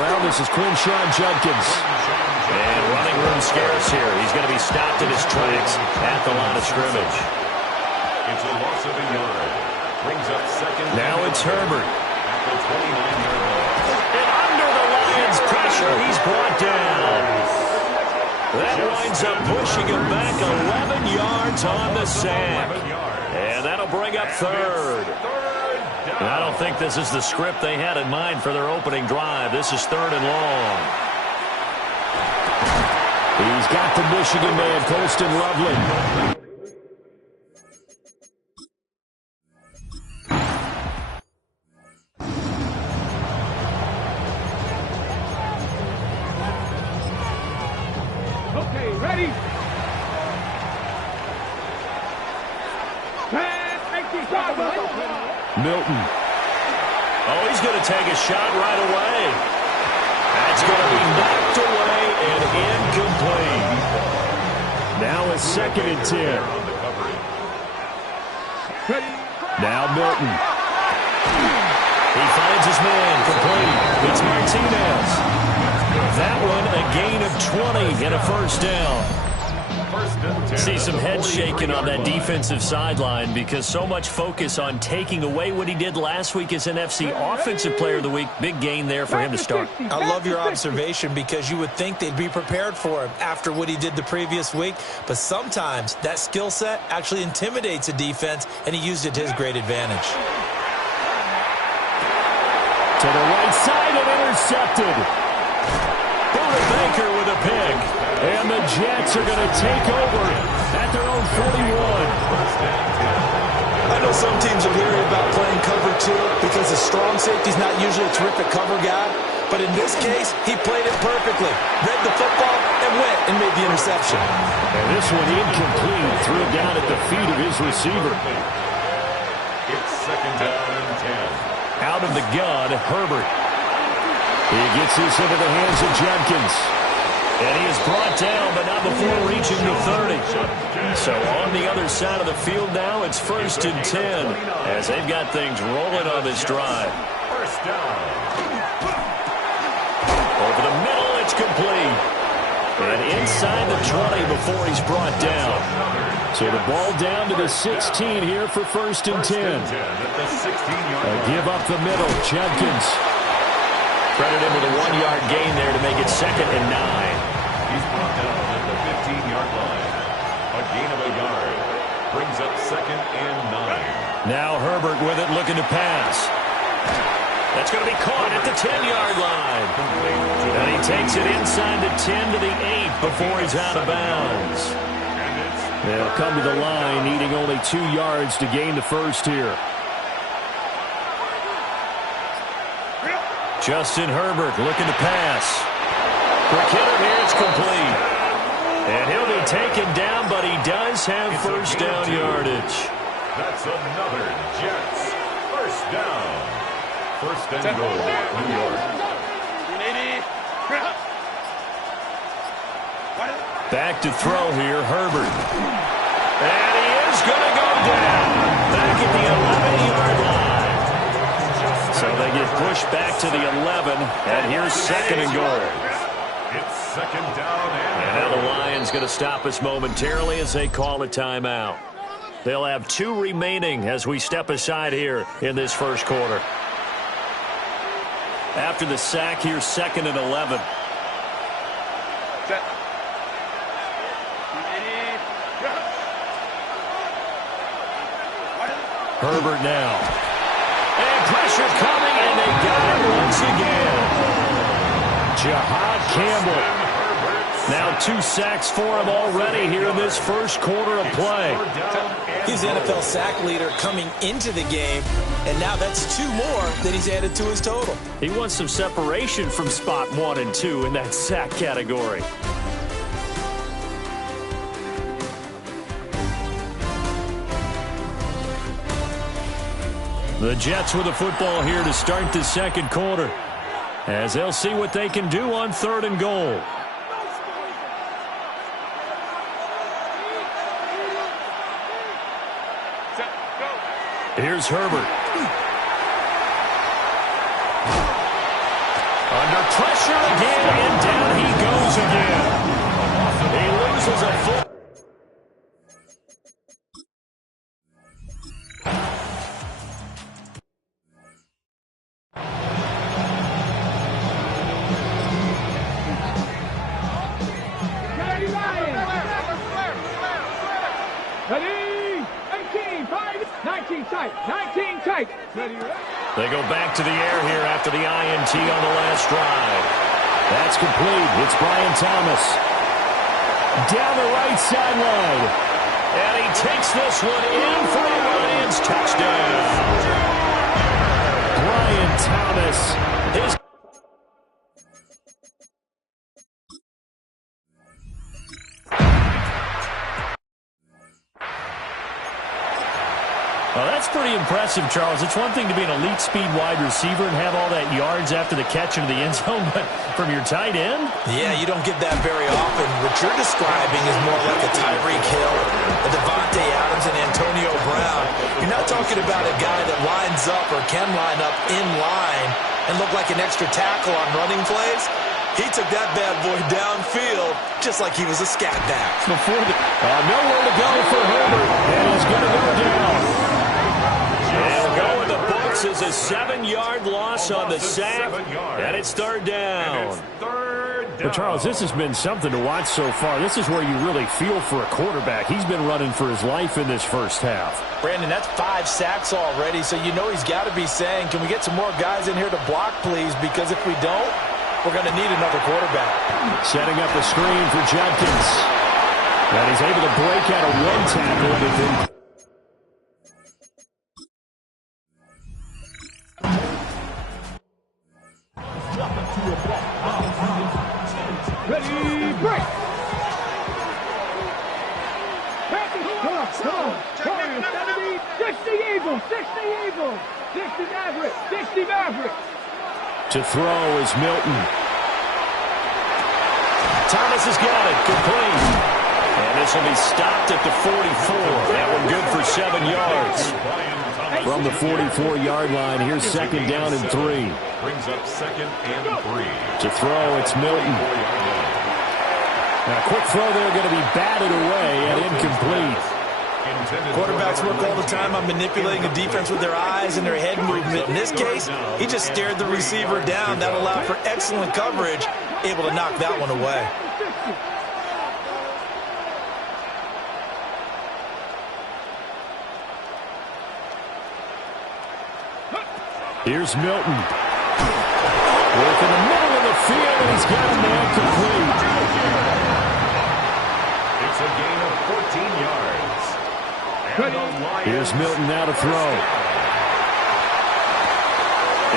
around. This is Quinshon Judkins. And running room scarce here. He's going to be stopped in his tracks at the line of scrimmage. It's a loss of a yard. Brings up second. Now it's Herbert. At the 29-yard line. And under the Lions' pressure, he's brought down. That winds up pushing him back 11 yards on the sack. And that'll bring up third. And I don't think this is the script they had in mind for their opening drive. This is third and long. He's got the Michigan man, Colston Loveland. Okay, ready? Milton. Oh, he's going to take a shot right away. That's going to be knocked away and incomplete. Now it's 2nd and 10. Now Milton. He finds his man, complete. It's Martinez. That one a gain of 20 and a first down. See some head shaking on that defensive sideline because so much focus on taking away what he did last week as NFC Offensive Player of the Week. Big gain there for him to start. I love your observation because you would think they'd be prepared for him after what he did the previous week. But sometimes that skill set actually intimidates a defense, and he used it to his great advantage. To the right side and intercepted. Budda Baker with a pick. And the Jets are going to take over at their own 41. I know some teams are leery about playing cover 2 because the strong safety's not usually a terrific cover guy. But in this case, he played it perfectly. Read the football and went and made the interception. And this one incomplete. Threw it down at the feet of his receiver. It's 2nd down and 10. Out of the gun, Herbert. He gets this into the hands of Judkins. And he is brought down, but not before reaching the 30. So on the other side of the field now, it's 1st and 10 as they've got things rolling on this drive. First down. Over the middle, it's complete. And inside the 20 before he's brought down. So the ball down to the 16 here for 1st and 10. Give up the middle, Judkins. Credit him with a 1-yard gain there to make it 2nd and 9. He's brought down at the 15-yard line. A gain of a yard. Brings up 2nd and 9. Now Herbert with it, looking to pass. That's going to be caught at the 10-yard line. And he takes it inside the 10 to the 8 before he's out of bounds. They'll come to the line, needing only 2 yards to gain the first here. Justin Herbert looking to pass. Quick hitter here, it's complete. And he'll be taken down, but he does have first down yardage. That's another Jets. First down. First and goal, New York. Back to throw here, Herbert. And he is going to go down. Back at the 11-yard line. So they get pushed back to the 11, and here's 2nd and goal. It's 2nd down And now the Lions going to stop us momentarily as they call a timeout. They'll have 2 remaining as we step aside here in this first quarter. After the sack, here's 2nd and 11. Herbert now. And pressure coming, and they got it once again. Jahad Campbell. Now 2 sacks for him already here in this first quarter of play. He's the NFL sack leader coming into the game, and now that's 2 more that he's added to his total. He wants some separation from spot 1 and 2 in that sack category. The Jets with the football here to start the second quarter, as they'll see what they can do on 3rd and goal. Here's Herbert. Under pressure. again, and down he goes again. He loses a foot. Ready? 18, 5, 19 tight, 19 tight. They go back to the air here after the INT on the last drive. That's complete. It's Brian Thomas. Down the right sideline. And he takes this one in for a Lions touchdown. Brian Thomas. His Well, that's pretty impressive, Charles. It's one thing to be an elite speed wide receiver and have all that yards after the catch into the end zone, but from your tight end? Yeah, you don't get that very often. What you're describing is more like a Tyreek Hill, a Devontae Adams, and Antonio Brown. You're not talking about a guy that lines up or can line up in line and look like an extra tackle on running plays. He took that bad boy downfield just like he was a scat back. Before nowhere to go for Herbert, and he's going to go down. And go in the books is a 7-yard loss on the sack, and it's third down. But, Charles, this has been something to watch so far. This is where you really feel for a quarterback. He's been running for his life in this first half. Brandon, that's 5 sacks already, so you know he's got to be saying, can we get some more guys in here to block, please? Because if we don't, we're going to need another quarterback. Setting up a screen for Judkins. And he's able to break out of one tackle and then Ready, break. Come on. 70, 60 Eagles, 60 Eagles, 60 Maverick, 60 Maverick. to throw is Milton. Thomas has got it, complete. And this will be stopped at the 44. That one good for 7 yards. From the 44-yard line, here's second down and 3. Brings up second and 3. To throw, it's Milton. Now, a quick throw there going to be batted away and incomplete. Quarterbacks work all the time on manipulating a defense with their eyes and their head movement. In this case, he just stared the receiver down. That allowed for excellent coverage, able to knock that one away. Here's Milton. Work in the middle of the field, and he's got a man complete. It's a gain of 14 yards. Here's Milton now to throw.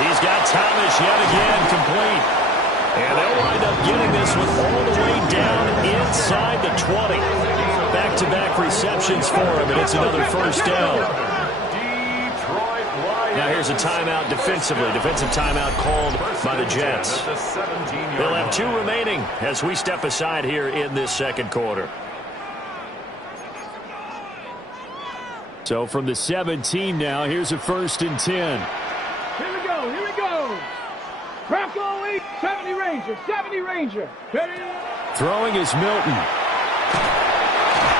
He's got Thomas yet again, complete. And they'll wind up getting this one all the way down inside the 20. Back-to-back receptions for him, and it's another first down. Now here's a timeout defensively. Defensive timeout called by the Jets. They'll have 2 remaining as we step aside here in this second quarter. So from the 17 now, here's a first and 10. Here we go. Crack all 8, 70 Ranger. Ready? Throwing is Milton.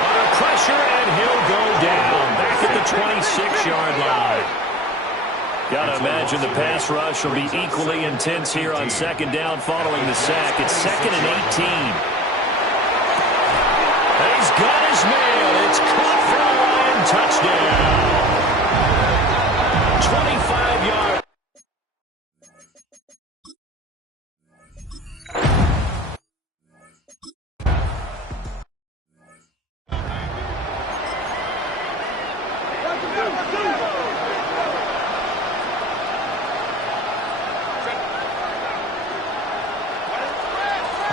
Under pressure, and he'll go down. Back at the 26-yard line. Got to imagine the pass rush will be equally intense here on second down following the sack. It's second and 18. He's got his man. It's caught for a Lion touchdown. 25 yards.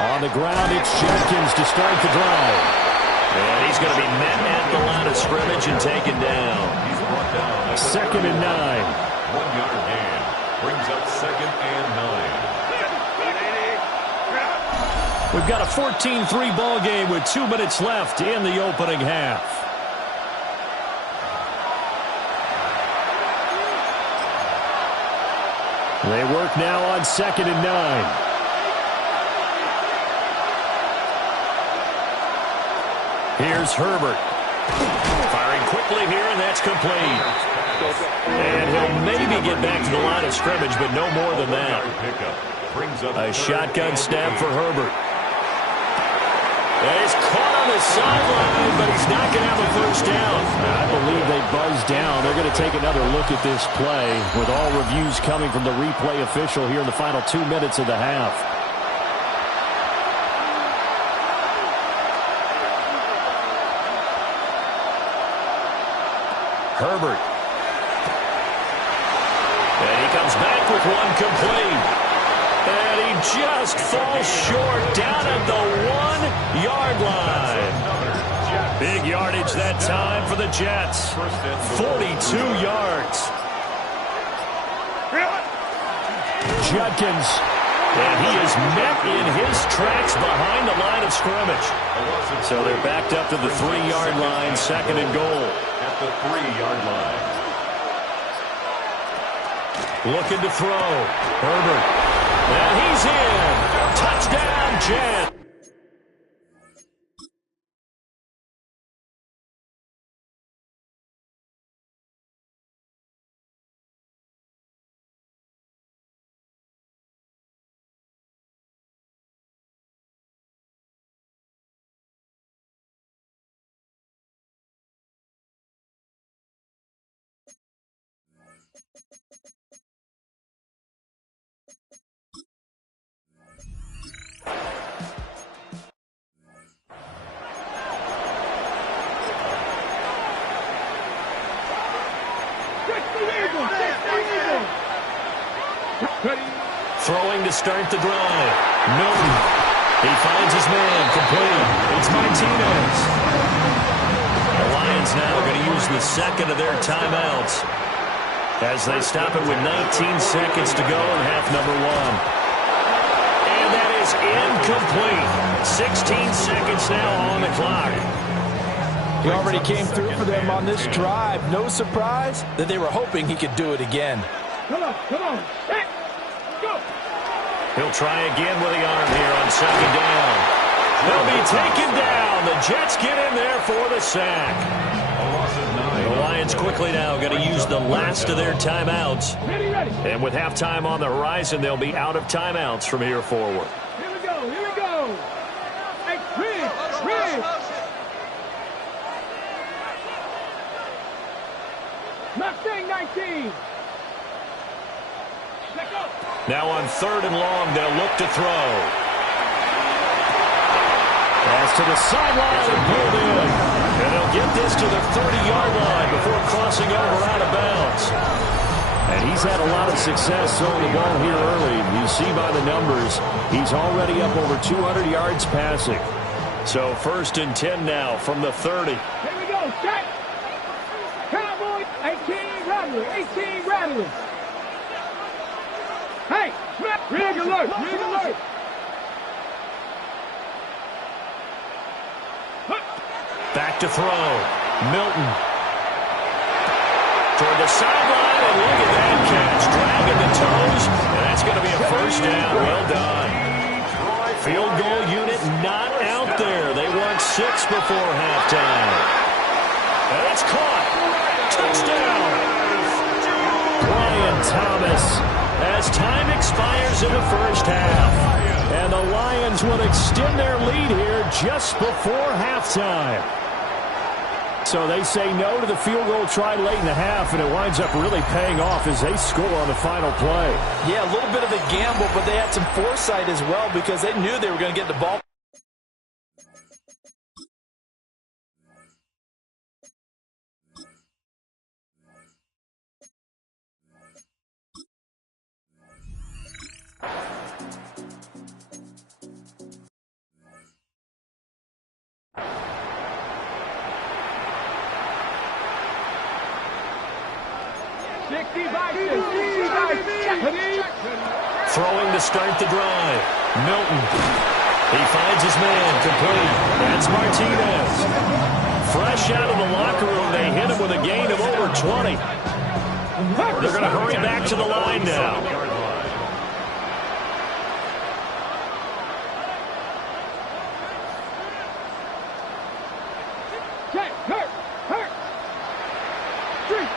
On the ground, it's Judkins to start the drive. And he's going to be met at the line of scrimmage and taken down. He's brought down. Second and 9. 1-yard gain. Brings up second and 9. We've got a 14-3 ball game with 2 minutes left in the opening half. They work now on second and 9. Here's Herbert. Firing quickly here, and that's complete. And he'll maybe get back to the line of scrimmage, but no more than that. A shotgun snap for Herbert. He's caught on the sideline, but he's not going to have a first down. I believe they buzzed down. They're going to take another look at this play with all reviews coming from the replay official here in the final 2 minutes of the half. Herbert. And he comes back with one complete. And he just falls short down at the 1-yard line. Big yardage that time for the Jets. 42 yards. Judkins. And he is met in his tracks behind the line of scrimmage. So they're backed up to the 3-yard line, second and goal. At the 3-yard line. Looking to throw. Herbert. And he's in. Touchdown, Jets. Throwing to start the drive. Milton. He finds his man. Complete. It's Martinez. The Lions now going to use the second of their timeouts as they stop it with 19 seconds to go in half number 1. And that is incomplete. 16 seconds now on the clock. He already came through for them on this drive. No surprise that they were hoping he could do it again. Come on. Hey, go. He'll try again with the arm here on second down. They'll be taken down. The Jets get in there for the sack. The Lions quickly now going to use the last of their timeouts. Ready. And with halftime on the horizon, they'll be out of timeouts from here forward. Here we go. Hey, Ridge. Mustang 19. Now on third and long, they'll look to throw. Pass to the sideline and pulled in. And they'll get this to the 30-yard line before crossing over out of bounds. And he's had a lot of success throwing the ball here early. You see by the numbers, he's already up over 200 yards passing. So first and 10 now from the 30. Here we go. Check. Cowboys. 18 Rattlers. Hey, rig alert. Back to throw. Milton. Toward the sideline, and look at that catch. Dragging the toes, and that's going to be a first down. Well done. Field goal unit not out there. They want 6 before halftime. And it's caught. Touchdown. Brian Thomas. As time expires in the first half. And the Lions will extend their lead here just before halftime. So they say no to the field goal try late in the half, and it winds up really paying off as they score on the final play. Yeah, a little bit of a gamble, but they had some foresight as well because they knew they were going to get the ball. Throwing to start the drive. Milton. He finds his man. Complete. That's Martinez. Fresh out of the locker room, they hit him with a gain of over 20. They're going to hurry back to the line now. check, hurt. Street.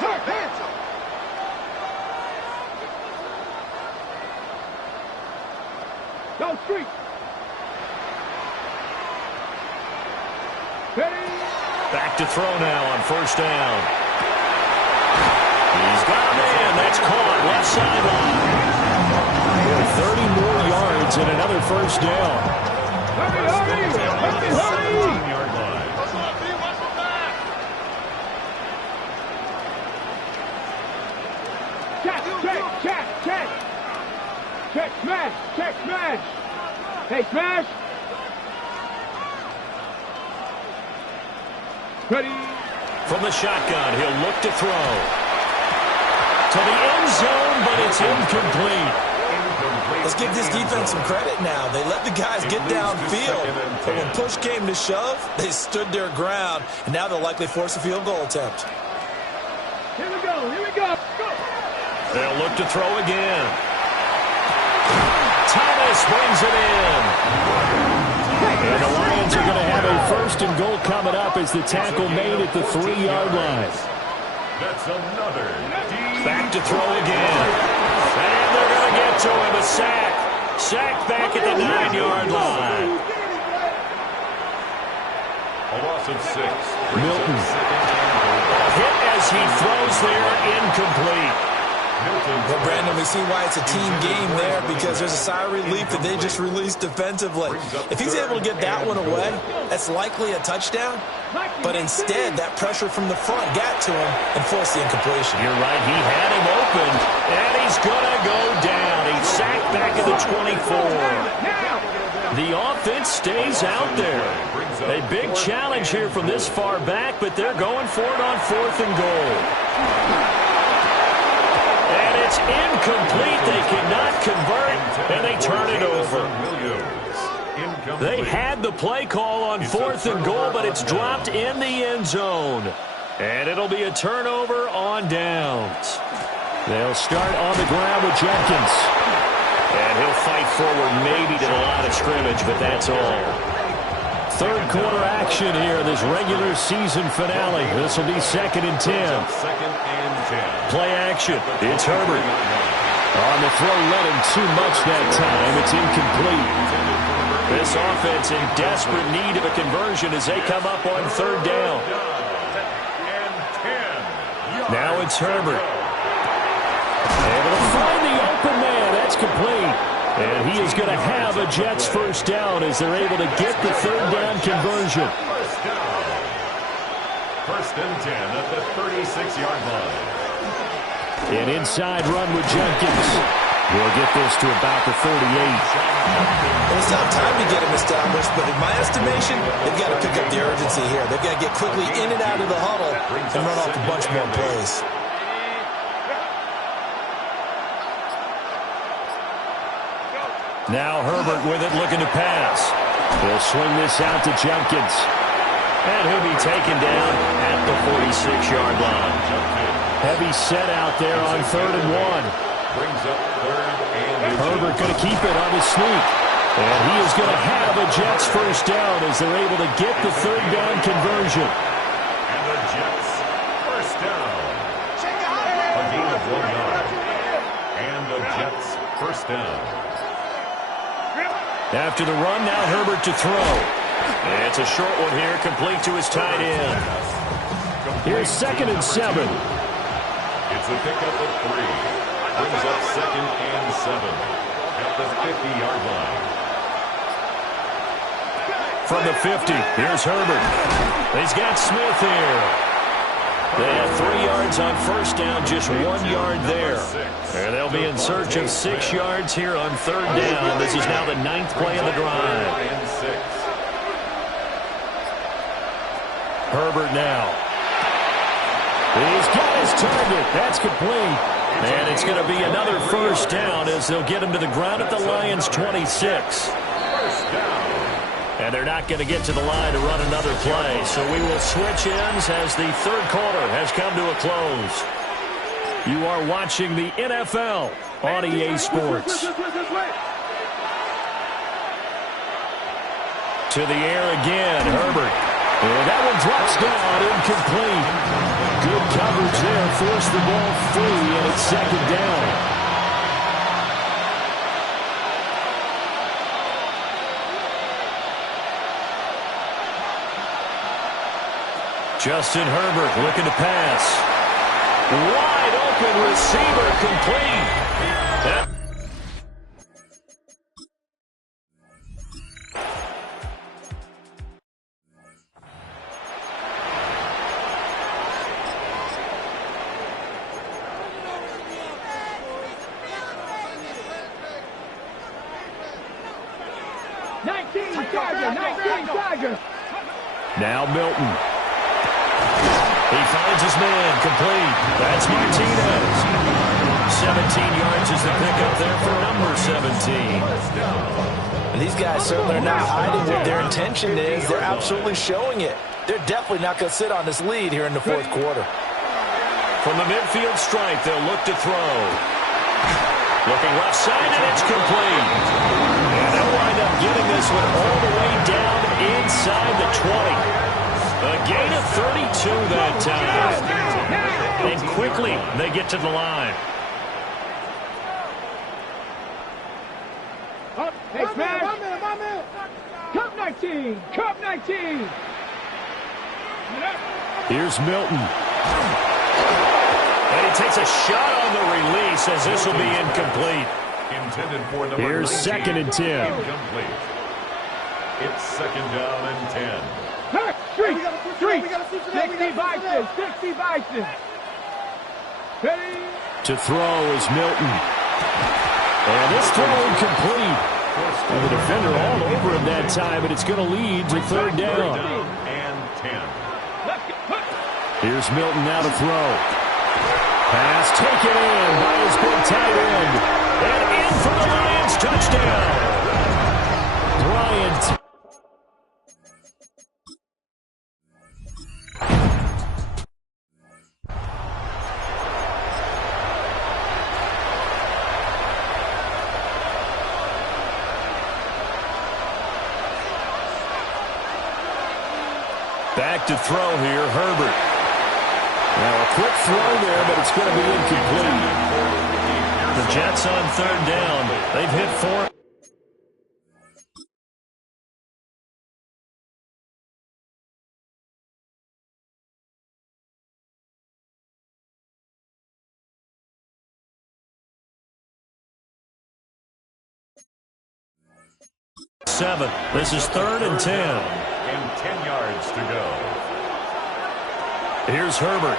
Hurt. Go street. Ready. Back to throw now on first down. He's got him in. That's caught. Left sideline. 30 more yards and another first down. Hurry. 17-yard line. Check, smash. Hey, smash. Ready. From the shotgun, he'll look to throw. To the end zone, but it's incomplete. Let's give this defense some credit now. They let the guys get downfield, but when push came to shove, they stood their ground, and now they'll likely force a field goal attempt. Here we go. Go. They'll look to throw again. Thomas brings it in. And the Lions are going to have a first and goal coming up as the tackle made at the 3-yard line. That's another Back to throw again. And they're going to get to him. A sack. Sacked back at the 9-yard line. A loss of 6. Milton. Hit as he throws there, incomplete. Well, Brandon, we see why it's a team game there, because there's a sigh of relief that they just released defensively. If he's able to get that one away, that's likely a touchdown. But instead, that pressure from the front got to him and forced the incompletion. You're right. He had him open, and he's going to go down. He's sacked back at the 24. The offense stays out there. A big challenge here from this far back, but they're going for it on 4th and goal. And it's incomplete. They cannot convert, and they turn it over. They had the play call on 4th and goal, but it's dropped in the end zone. And it'll be a turnover on downs. They'll start on the ground with Jenkins. And he'll fight forward maybe to the line of scrimmage, but that's all. Third quarter action here, this regular season finale. This will be 2nd and 10. 2nd and 10. Play action. It's Herbert. On the throw, let him too much that time. It's incomplete. This offense in desperate need of a conversion as they come up on 3rd down. Now it's Herbert. Able to find the open man. That's complete. And he is going to have a Jets first down as they're able to get the 3rd down conversion. First and 10 at the 36-yard line. An inside run with Jenkins. We'll get this to about the 38. It's not time to get him established, but in my estimation, they've got to pick up the urgency here. They've got to get quickly in and out of the huddle and run off a bunch more plays. Now Herbert with it, looking to pass. He'll swing this out to Jenkins. And he'll be taken down at the 46-yard line. Heavy set out there on 3rd and 1. Brings up 3rd and Herbert going to keep it on his sneak. And he is going to have a Jets first down as they're able to get the 3rd down conversion. And the Jets first down. A gain of 1 yard. And the Jets first down. After the run, now Herbert to throw. And it's a short one here, complete to his tight end. Here's 2nd and 7. It's a pickup of 3. Brings up 2nd and 7 at the 50-yard line. From the 50, here's Herbert. He's got Smith here. They have 3 yards on first down, just 1 yard there. And they'll be in search of 6 yards here on 3rd down. This is now the 9th play of the drive. Herbert now. He's got his target. That's complete. And it's going to be another first down as they'll get him to the ground at the Lions' 26. And they're not going to get to the line to run another play. So we will switch ends as the 3rd quarter has come to a close. You are watching the NFL on EA Sports. To the air again, Herbert. And that one drops down, incomplete. Good coverage there, forced the ball free, and it's second down. Justin Herbert looking to pass. Wide open receiver, complete. That 19 Chargers. Now Milton. He finds his man, complete. That's Martinez. 17 yards is the pickup there for number 17. And these guys certainly are not hiding what their intention is. They're absolutely showing it. They're definitely not going to sit on this lead here in the fourth quarter. From the midfield stripe, they'll look to throw. Looking left side, and it's complete. And they'll wind up getting this one all the way down inside the 20. A gain of 32 that time. And quickly, they get to the line. Hey, Smash. Cup 19. Cup 19. Here's Milton. And he takes a shot on the release as this will be incomplete. Intended for number Here's 19. second and 10. Incomplete. It's second down and 10. Street. 60 Bison. 60 Bison. Ready? To throw is Milton. And this throw incomplete. And the defender all over him that time, but it's going to lead to third down. And 10. Here's Milton now to throw. Pass taken in by his big tight end. And in for the Lions touchdown. Bryant. Back to throw here, Herbert. Now a quick throw there, but it's going to be incomplete. The Jets on third down. They've hit 4. Seven. This is third and 10. And 10 yards to go. Here's Herbert.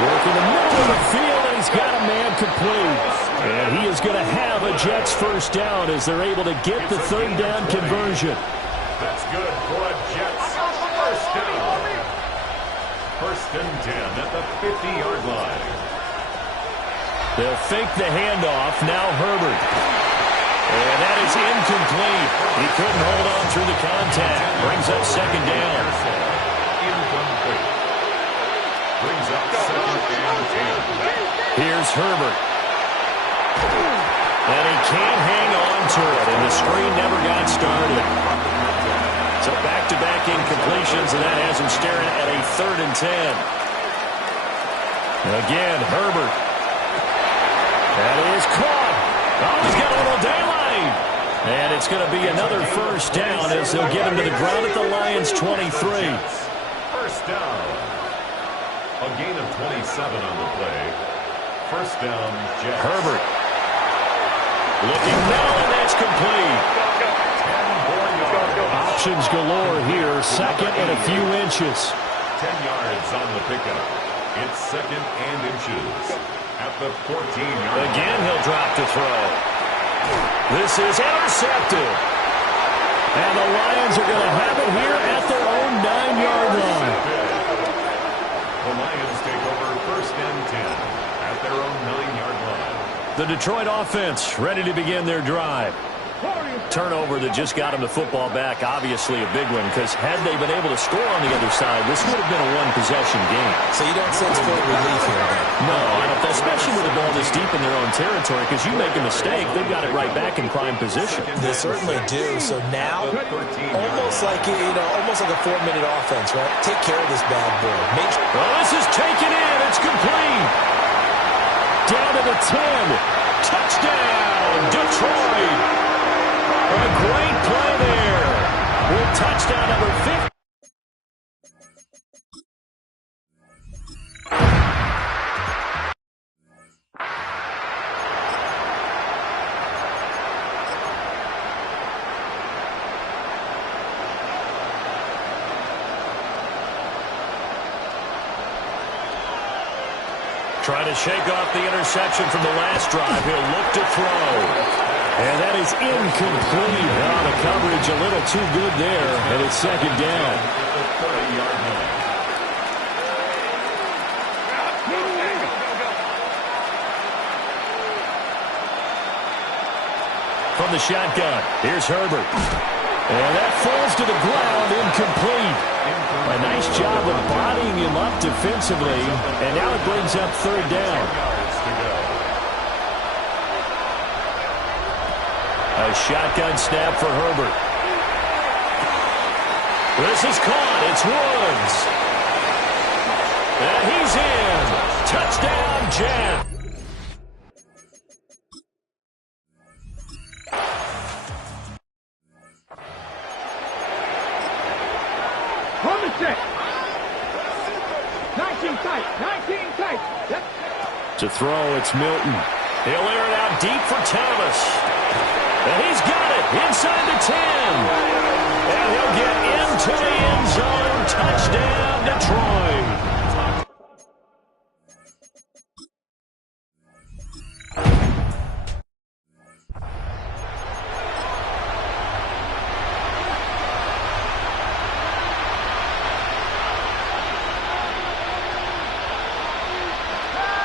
Working the middle of the field, and he's got a man complete. And he is going to have a Jets first down as they're able to get the third down conversion. That's good for a Jets first down. First and 10 at the 50-yard line. They'll fake the handoff. Now Herbert. And that is incomplete. He couldn't hold on through the contact. Brings up second down. Incomplete. Brings up second and 10. Here's Herbert. And he can't hang on to it, and the screen never got started. So back-to-back incompletions, and that has him staring at a third and 10. Again, Herbert. That is caught. Oh, he's got a little daylight. And it's going to be another first down as they'll get him to the ground at the Lions' 23. First down. A gain of 27 on the play. First down, Jets. Herbert. Looking now, and that's complete. 10 more yards. Options galore here. Second and a few inches. 10 yards on the pickup. It's second and inches at the 14-yard line. Again, he'll drop to throw. This is intercepted. And the Lions are going to have it here at their own 9-yard line. The Lions take over first and 10 at their own 9-yard line. The Detroit offense ready to begin their drive. 40 turnover that just got him the football back. Obviously a big one, because had they been able to score on the other side, this would have been a one-possession game. So you don't sense full relief here, then? No, I don't, especially with the ball this deep in their own territory, because you make a mistake, they've got it right back in prime position. They certainly do. So now, almost like a 4-minute offense, right? Take care of this bad boy. Well, this is taken in. It's complete. Down to the 10. Touchdown, Detroit. A great play there. With touchdown number 50. Trying to shake off the interception from the last drive. He'll look to throw. And that is incomplete. Oh, the coverage a little too good there, and it's second down. From the shotgun, here's Herbert. And that falls to the ground, incomplete. A nice job of bodying him up defensively, and now it brings up third down. A shotgun snap for Herbert. This is caught. It's Woods. And he's in. Touchdown, Jet. From the set. 19 tight. 19 tight. Yep. To throw, it's Milton. He'll air it out deep for Thomas. And he's got it inside the 10. And he'll get into the end zone. Touchdown, Detroit.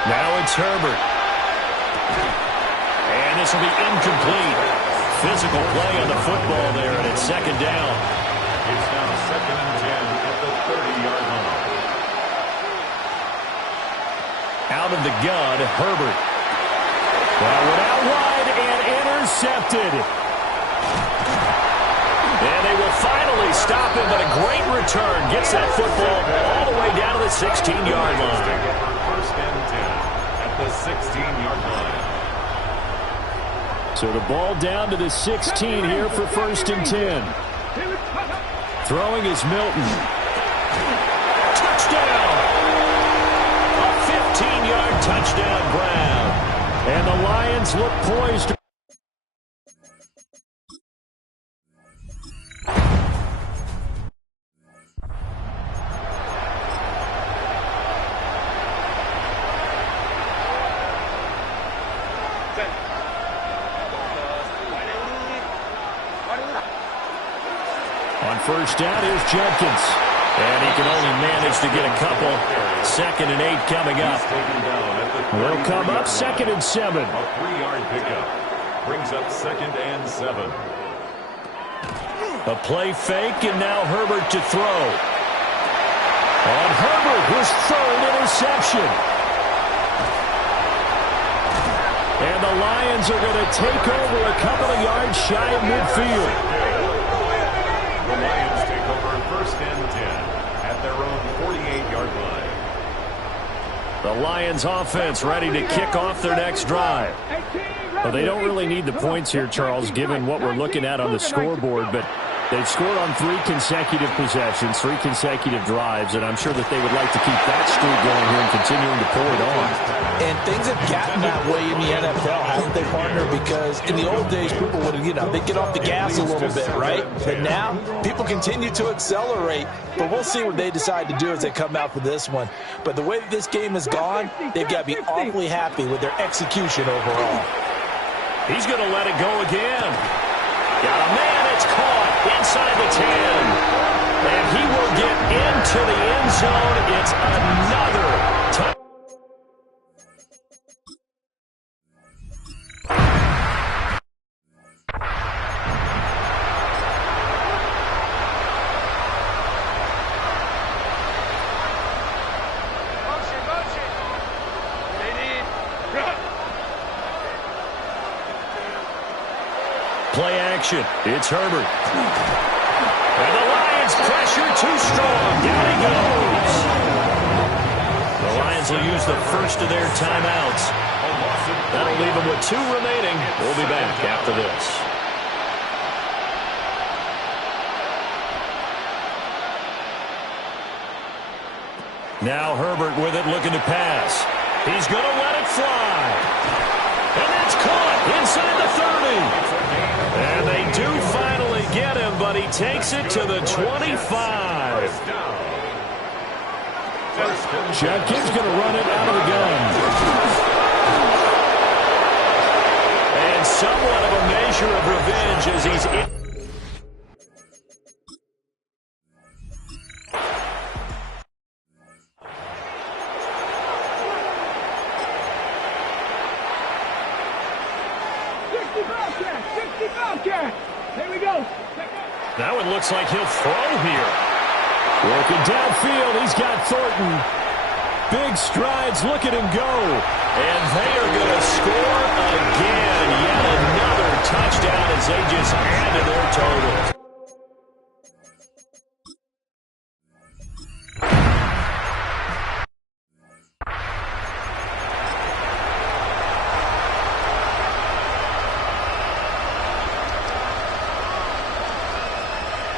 Now it's Herbert. And this will be incomplete. Physical play on the football there, and it's second down. It's now 2nd and 10 at the 30-yard line. Out of the gun, Herbert. That one out wide and intercepted. And they will finally stop him, but a great return. Gets that football all the way down to the 16-yard line. First and 10 at the 16-yard line. So the ball down to the 16 here for first and 10. Throwing is Milton. Touchdown! A 15-yard touchdown grab. And the Lions look poised. On first down, here's Jenkins. And he can only manage to get a couple. 2nd and 8 coming up. Will come up 2nd and 7. A 3-yard pickup. Brings up 2nd and 7. A play fake, and now Herbert to throw. On Herbert, his 3rd interception. And the Lions are going to take over a couple of yards shy of midfield. The Lions take over 1st and 10 at their own 48-yard line. The Lions offense ready to kick off their next drive. Well, they don't really need the points here, Charles, given what we're looking at on the scoreboard, but they've scored on 3 consecutive possessions, 3 consecutive drives, and I'm sure that they would like to keep that streak going here and continuing to pull it on. And things have gotten that way in the NFL, haven't they, partner? Because in the old days, people would, they'd get off the gas a little bit, right? But now, people continue to accelerate, but we'll see what they decide to do as they come out for this one. But the way that this game has gone, they've got to be awfully happy with their execution overall. He's going to let it go again. Got a man, it's caught inside the 10. And he will get into the end zone. It's another touchdown. action. It's Herbert. And the Lions pressure too strong. Down he goes. The Lions will use the first of their timeouts. That'll leave them with 2 remaining. We'll be back after this. Now Herbert with it, looking to pass. He's going to let it fly. And that's caught inside the 30. And they do finally get him, but he takes it to the 25. Jenkins going to run it out of the gun. And somewhat of a measure of revenge as he's in. Here we go. Now it looks like he'll throw here. Working downfield, he's got Thornton. Big strides, look at him go. And they are going to score again. Yet another touchdown as they just add to their total.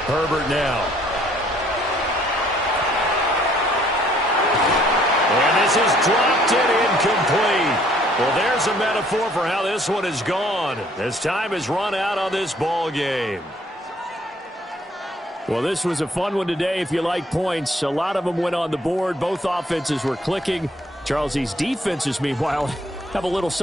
Herbert now. And this is dropped it incomplete. Well, there's a metaphor for how this one is gone. As time has run out on this ball game. Well, this was a fun one today if you like points. A lot of them went on the board. Both offenses were clicking. Charles, these defenses, meanwhile, have a little something.